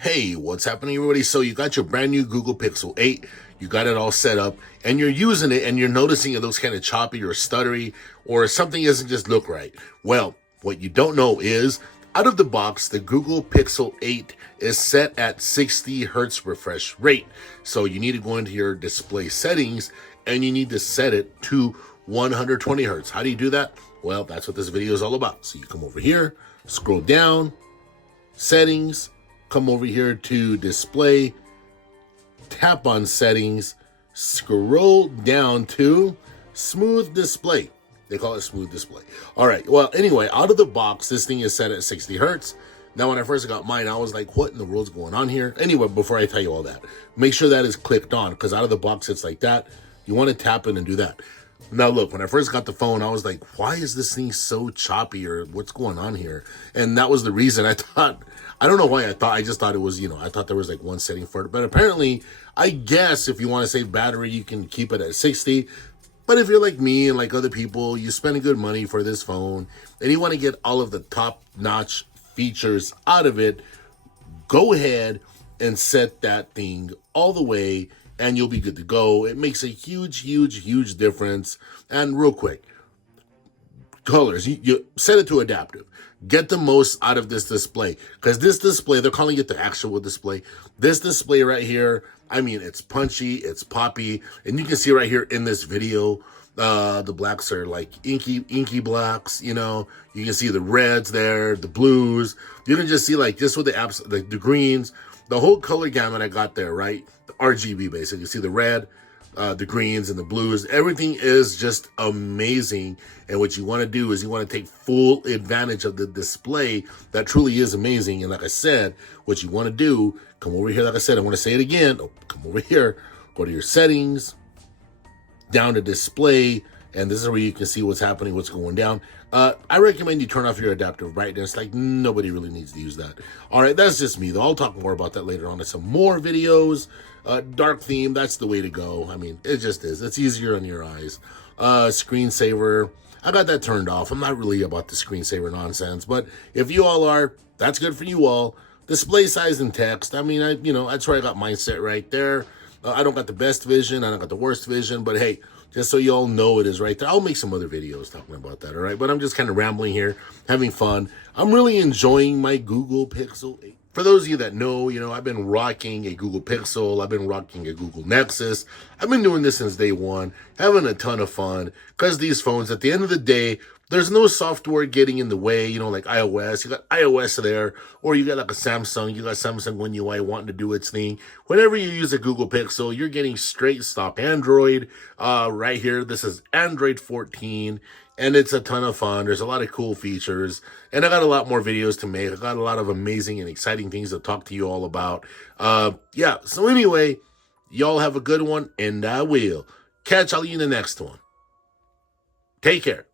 Hey, what's happening, everybody? So you got your brand new Google Pixel 8, you got it all set up, and you're using it, and you're noticing it looks kind of choppy or stuttery, or something doesn't just look right. Well, what you don't know is, out of the box, the Google Pixel 8 is set at 60 hertz refresh rate. So you need to go into your display settings, and you need to set it to 120 hertz. How do you do that? Well, that's what this video is all about. So you come over here, scroll down, settings, come over here to display, tap on settings, scroll down to smooth display. They call it smooth display. All right. Well, anyway, out of the box, this thing is set at 60 hertz. Now, when I first got mine, I was like, what in the world's going on here? Anyway, before I tell you all that, make sure that is clicked on, because out of the box, it's like that. You want to tap in and do that. Now, look, when I first got the phone, I was like, why is this thing so choppy, or what's going on here? And that was the reason. I don't know why I just thought it was, I thought there was like one setting for it. But apparently, I guess if you want to save battery, you can keep it at 60. But if you're like me and like other people, you spend good money for this phone and you want to get all of the top-notch features out of it, go ahead and set that thing all the way and you'll be good to go. It makes a huge, huge, huge difference. And real quick, colors, you set it to adaptive. Get the most out of this display, because this display, they're calling it the actual display. This display right here, I mean, it's punchy, it's poppy, and you can see right here in this video, the blacks are like inky blacks. You can see the reds there, the blues. You can just see like just with the apps, like the greens, the whole color gamut I got there, right? The RGB basically. You see the red, the greens and the blues. Everything is just amazing. And what you want to do is you want to take full advantage of the display that truly is amazing. And like I said, what you want to do, come over here. Like I said, I want to say it again. Come over here, go to your settings, down to display, and this is where you can see what's happening, what's going down. I recommend you turn off your adaptive brightness. Like, nobody really needs to use that. All right, that's just me, though. I'll talk more about that later on in some more videos. Dark theme, that's the way to go. I mean, it just is. It's easier on your eyes. Screensaver, I got that turned off. I'm not really about the screensaver nonsense, but if you all are, that's good for you all. Display size and text, I mean, that's where I got mine set right there. I don't got the best vision, I don't got the worst vision, but hey, just so you all know it is right there. I'll make some other videos talking about that, all right? But I'm just kind of rambling here, having fun. I'm really enjoying my Google Pixel 8. For those of you that know, I've been rocking a Google Pixel. I've been rocking a Google Nexus. I've been doing this since day one, having a ton of fun, because these phones, at the end of the day, there's no software getting in the way, like iOS. You got iOS there, or you got like a Samsung. You got Samsung One UI wanting to do its thing. Whenever you use a Google Pixel, you're getting straight stop Android. Right here, this is Android 14, and it's a ton of fun. There's a lot of cool features, and I got a lot more videos to make. I got a lot of amazing and exciting things to talk to you all about. Yeah, so anyway, y'all have a good one, and I will catch all you in the next one. Take care.